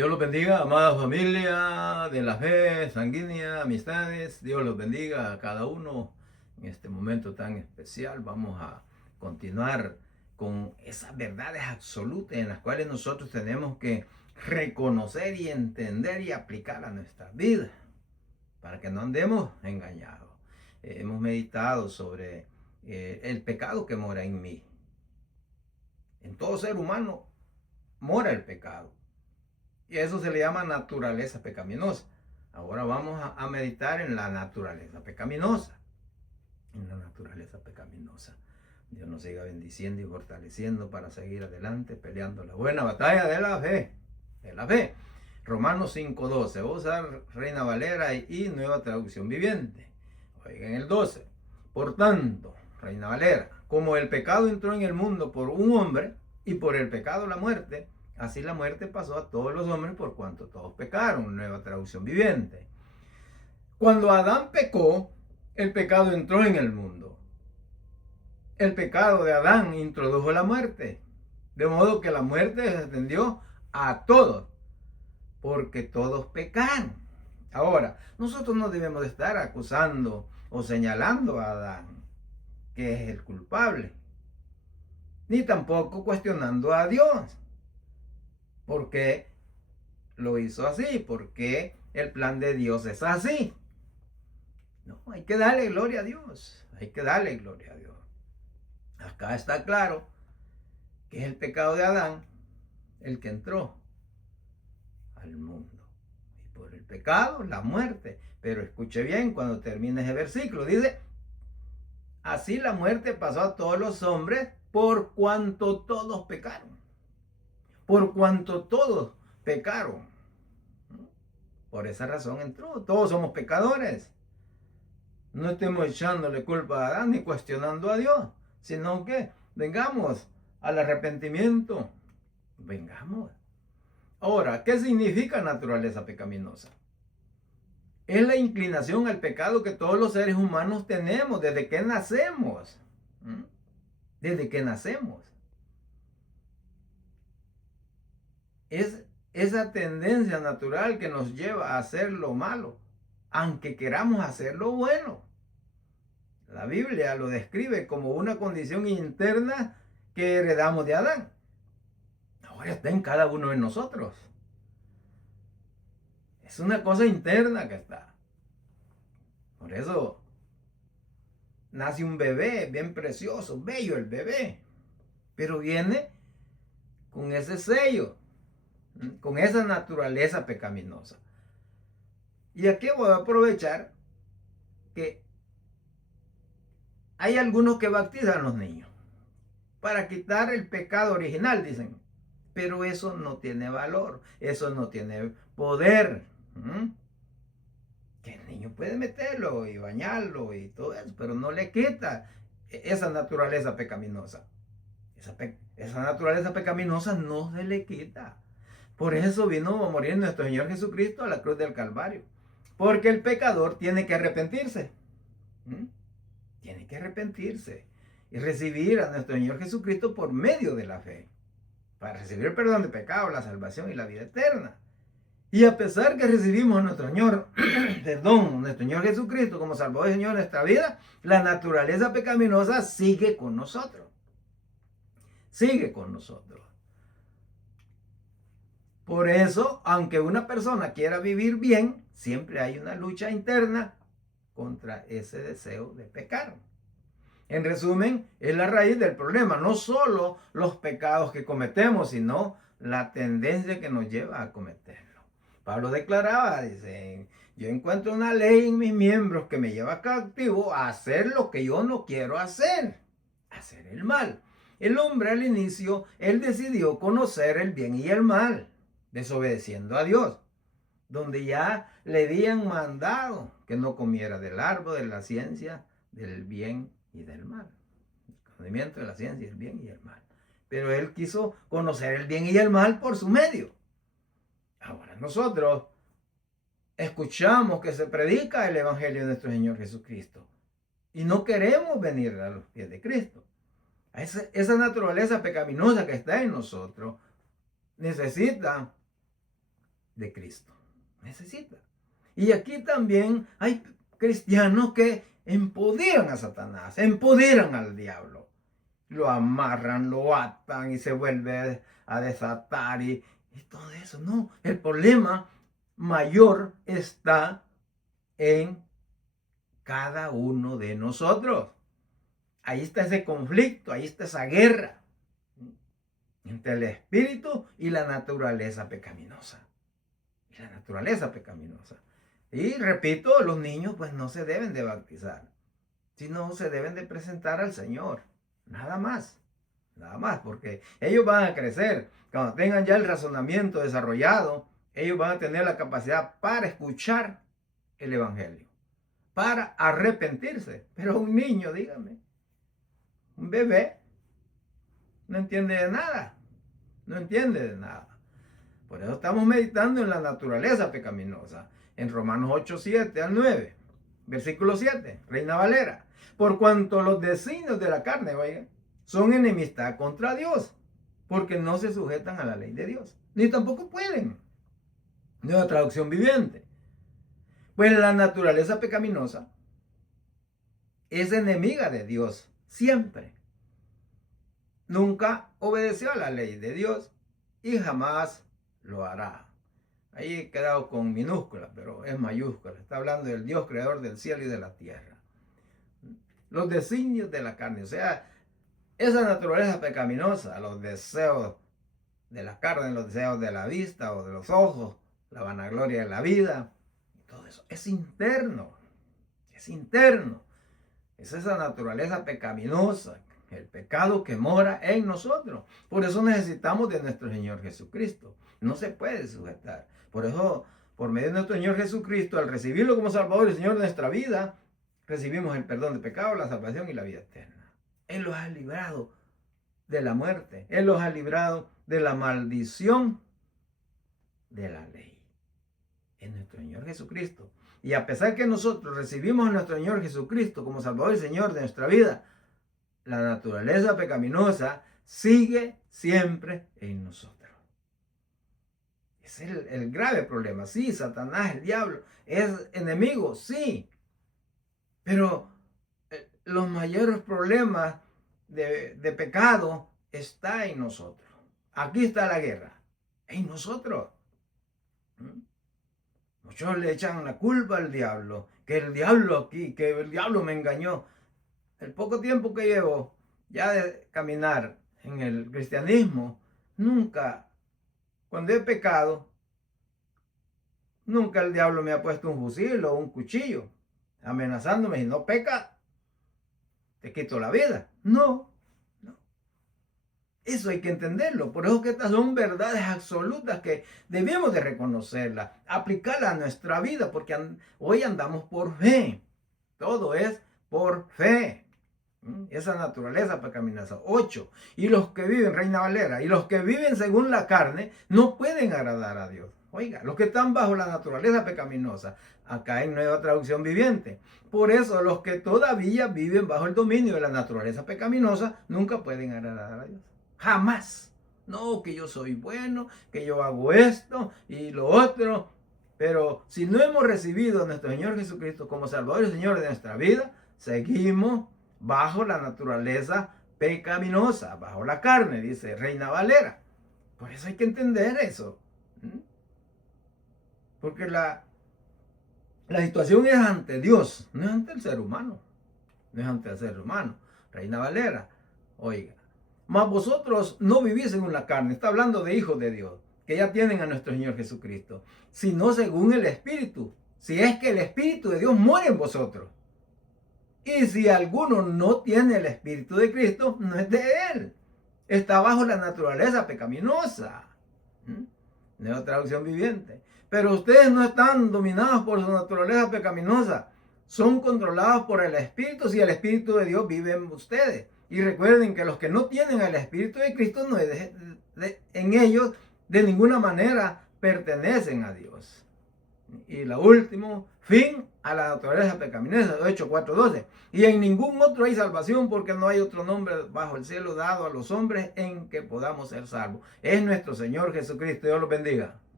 Dios los bendiga, amada familia de la fe sanguínea, amistades. Dios los bendiga a cada uno en este momento tan especial. Vamos a continuar con esas verdades absolutas en las cuales nosotros tenemos que reconocer y entender y aplicar a nuestra vida para que no andemos engañados. Hemos meditado sobre el pecado que mora en mí. En todo ser humano mora el pecado. Y eso se le llama naturaleza pecaminosa. Ahora vamos a meditar en la naturaleza pecaminosa. En la naturaleza pecaminosa. Dios nos siga bendiciendo y fortaleciendo para seguir adelante peleando la buena batalla de la fe. De la fe. Romanos 5:12. Voy a usar Reina Valera y Nueva Traducción Viviente. Oigan el 12. Por tanto, Reina Valera, como el pecado entró en el mundo por un hombre y por el pecado la muerte, así la muerte pasó a todos los hombres por cuanto todos pecaron. Nueva Traducción Viviente. Cuando Adán pecó, el pecado entró en el mundo. El pecado de Adán introdujo la muerte. De modo que la muerte se extendió a todos, porque todos pecaron. Ahora, nosotros no debemos estar acusando o señalando a Adán, que es el culpable, ni tampoco cuestionando a Dios. ¿Por qué lo hizo así? ¿Por qué el plan de Dios es así? No, hay que darle gloria a Dios. Hay que darle gloria a Dios. Acá está claro que es el pecado de Adán el que entró al mundo. Y por el pecado, la muerte. Pero escuche bien cuando termine ese versículo. Dice, así la muerte pasó a todos los hombres por cuanto todos pecaron. Por cuanto todos pecaron. Por esa razón entró. Todos somos pecadores. No estemos echándole culpa a Adán ni cuestionando a Dios, sino que vengamos al arrepentimiento. Vengamos. Ahora, ¿qué significa naturaleza pecaminosa? Es la inclinación al pecado que todos los seres humanos tenemos desde que nacemos. Desde que nacemos. Es esa tendencia natural que nos lleva a hacer lo malo, aunque queramos hacer lo bueno. La Biblia lo describe como una condición interna que heredamos de Adán. Ahora está en cada uno de nosotros. Es una cosa interna que está. Por eso nace un bebé bien precioso, bello el bebé, pero viene con ese sello, con esa naturaleza pecaminosa. Y aquí voy a aprovechar que hay algunos que bautizan a los niños para quitar el pecado original, dicen. Pero eso no tiene valor, eso no tiene poder. Que el niño puede meterlo y bañarlo y todo eso, pero no le quita esa naturaleza pecaminosa. Esa naturaleza pecaminosa no se le quita. Por eso vino a morir nuestro Señor Jesucristo a la cruz del Calvario. Porque el pecador tiene que arrepentirse. Tiene que arrepentirse y recibir a nuestro Señor Jesucristo por medio de la fe, para recibir el perdón de pecado, la salvación y la vida eterna. Y a pesar que recibimos a nuestro Señor, nuestro Señor Jesucristo como Salvador y Señor de nuestra vida, la naturaleza pecaminosa sigue con nosotros. Sigue con nosotros. Por eso, aunque una persona quiera vivir bien, siempre hay una lucha interna contra ese deseo de pecar. En resumen, es la raíz del problema, no solo los pecados que cometemos, sino la tendencia que nos lleva a cometerlo. Pablo declaraba, dice, yo encuentro una ley en mis miembros que me lleva cautivo a hacer lo que yo no quiero hacer el mal. El hombre al inicio, él decidió conocer el bien y el mal, desobedeciendo a Dios, donde ya le habían mandado que no comiera del árbol de la ciencia del bien y del mal. El conocimiento de la ciencia, el bien y el mal. Pero él quiso conocer el bien y el mal por su medio. Ahora nosotros escuchamos que se predica el Evangelio de nuestro Señor Jesucristo y no queremos venir a los pies de Cristo. Esa naturaleza pecaminosa que está en nosotros necesita de Cristo. Necesita. Y aquí también hay cristianos que empoderan a Satanás, empoderan al diablo. Lo amarran, lo atan y se vuelve a desatar y todo eso. No, el problema mayor está en cada uno de nosotros. Ahí está ese conflicto, ahí está esa guerra entre el espíritu y la naturaleza pecaminosa. Y la naturaleza pecaminosa. Y repito, los niños pues no se deben de bautizar, sino se deben de presentar al Señor. Nada más. Nada más, porque ellos van a crecer. Cuando tengan ya el razonamiento desarrollado, ellos van a tener la capacidad para escuchar el Evangelio, para arrepentirse. Pero un niño, dígame, un bebé, no entiende de nada. No entiende de nada. Por eso estamos meditando en la naturaleza pecaminosa. En Romanos 8, 7 al 9. Versículo 7, Reina Valera. Por cuanto los designios de la carne, oigan, son enemistad contra Dios, porque no se sujetan a la ley de Dios, ni tampoco pueden. Nueva traducción viviente. Pues la naturaleza pecaminosa es enemiga de Dios siempre. Nunca obedeció a la ley de Dios y jamás lo hará. Ahí he quedado con minúsculas, pero es mayúscula. Está hablando del Dios creador del cielo y de la tierra. Los designios de la carne, o sea, esa naturaleza pecaminosa, los deseos de la carne, los deseos de la vista o de los ojos, la vanagloria de la vida, todo eso es interno, es interno. Es esa naturaleza pecaminosa, el pecado que mora en nosotros. Por eso necesitamos de nuestro Señor Jesucristo. No se puede sujetar. Por eso, por medio de nuestro Señor Jesucristo, al recibirlo como Salvador y Señor de nuestra vida, recibimos el perdón de pecados, la salvación y la vida eterna. Él los ha librado de la muerte. Él los ha librado de la maldición de la ley. Es nuestro Señor Jesucristo. Y a pesar que nosotros recibimos a nuestro Señor Jesucristo como Salvador y Señor de nuestra vida, la naturaleza pecaminosa sigue siempre en nosotros. Es el grave problema. Sí, Satanás, el diablo, es enemigo, sí. Pero los mayores problemas de pecado está en nosotros. Aquí está la guerra, en nosotros. Muchos le echan la culpa al diablo, que el diablo aquí, que el diablo me engañó. El poco tiempo que llevo ya de caminar en el cristianismo, nunca, cuando he pecado, nunca el diablo me ha puesto un fusil o un cuchillo amenazándome, si no pecas, te quito la vida. No, no. Eso hay que entenderlo. Por eso que estas son verdades absolutas que debemos de reconocerlas, aplicarlas a nuestra vida, porque hoy andamos por fe. Todo es por fe. Esa naturaleza pecaminosa. 8. Y los que viven, Reina Valera, y los que viven según la carne no pueden agradar a Dios. Oiga, los que están bajo la naturaleza pecaminosa, acá en Nueva Traducción Viviente. Por eso los que todavía viven bajo el dominio de la naturaleza pecaminosa nunca pueden agradar a Dios. Jamás. No, que yo soy bueno, que yo hago esto y lo otro. Pero si no hemos recibido a nuestro Señor Jesucristo como Salvador y Señor de nuestra vida, seguimos bajo la naturaleza pecaminosa, bajo la carne, dice Reina Valera. Por eso hay que entender eso. Porque la situación es ante Dios, no es ante el ser humano. No es ante el ser humano. Reina Valera, oiga. Mas vosotros no vivís según la carne. Está hablando de hijos de Dios, que ya tienen a nuestro Señor Jesucristo. Sino según el Espíritu. Si es que el Espíritu de Dios muere en vosotros. Y si alguno no tiene el Espíritu de Cristo, no es de él. Está bajo la naturaleza pecaminosa. Nueva Traducción Viviente. Pero ustedes no están dominados por su naturaleza pecaminosa. Son controlados por el Espíritu si el Espíritu de Dios vive en ustedes. Y recuerden que los que no tienen el Espíritu de Cristo en ellos de ninguna manera pertenecen a Dios. Y la última, fin a la naturaleza pecaminosa, Hechos 4:12. Y en ningún otro hay salvación, porque no hay otro nombre bajo el cielo dado a los hombres en que podamos ser salvos. Es nuestro Señor Jesucristo. Dios los bendiga.